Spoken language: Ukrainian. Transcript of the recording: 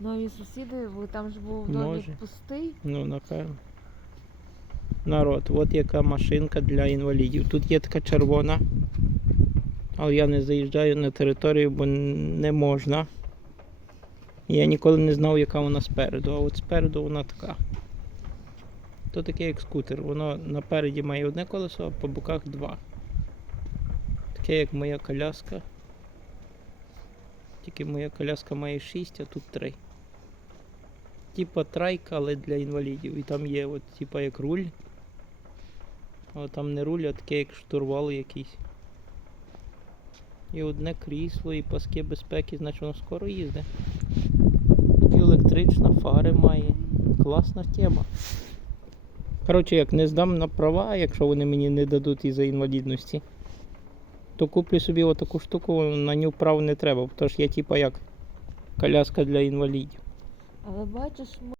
Нові сусіди, бо там ж був домик Може. пустий. Ну, напевно. Народ, от яка машинка для інвалідів. Тут є така червона. Але я не заїжджаю на територію, бо не можна. Я ніколи не знав, яка вона спереду, а от спереду вона така. То таке як скутер. Воно напереді має одне колесо, а по боках два. Таке як моя коляска. Тільки моя коляска має 6, а тут 3 типа трайка, але для інвалідів. І там є от, типа як руль. Але там не руль, а таке як штурвал якийсь. І одне крісло, і паски безпеки, значить воно скоро їздить. І електрична, фари має. Класна тема. Коротше, як не здам на права, якщо вони мені не дадуть із-за інвалідності, то куплю собі отаку штуку, на нього прав не треба, тому що я типа як коляска для інвалідів. Але бачиш,